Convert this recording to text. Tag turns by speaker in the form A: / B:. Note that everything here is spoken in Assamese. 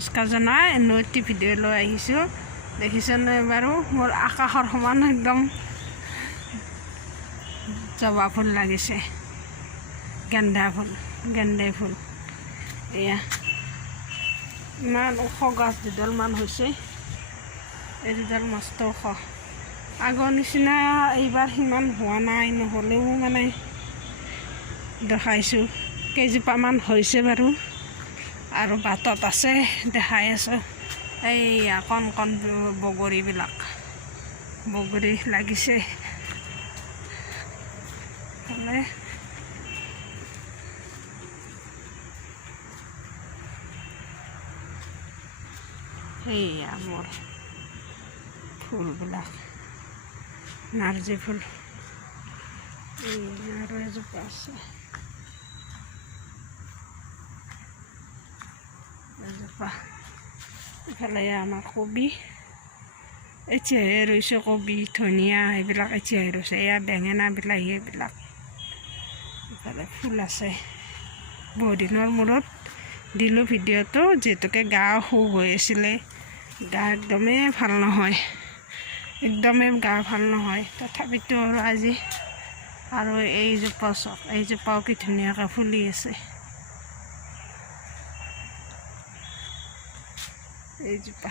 A: নমস্কাৰ জনাই নৈতি ভিডিঅ' লৈ আহিছোঁ। দেখিছেনে বাৰু? মোৰ আকাশৰ সমান একদম জবা ফুল লাগিছে। গেন্দা ফুল গেন্দে ফুল। এয়া ইমান ওখ গছ দুডালমান হৈছে। এই দুডাল মস্ত ওখ। আগৰ নিচিনা এইবাৰ সিমান হোৱা নাই নহ'লেও মানে দেখাইছোঁ। কেইজোপামান হৈছে বাৰু। আৰু বাটত আছে, দেখাই আছোঁ। এইয়া কণ কণ বগৰীবিলাক। বগৰী লাগিছে। হ'লে সেইয়া মোৰ ফুলবিলাক, নাৰ্জী ফুল। এই আৰু এজোপা আছে। এজোপা ইফালে আমাৰ কবি এতিয়াহে ৰৈছে কবি ধনিয়া এইবিলাক এতিয়াহে ৰৈছে এয়া বেঙেনা বিলাহী এইবিলাক ইফালে ফুল আছে বহুদিনৰ মূৰত দিলোঁ ভিডিঅ'টো যিহেতুকে গা অসুখ হৈ আছিলে গা একদমেই ভাল নহয় একদমেই গা ভাল নহয় তথাপিতো আৰু আজি আৰু এইজোপা চাওক এইজোপাও কি ধুনীয়াকৈ ফুলি আছে এইজোপা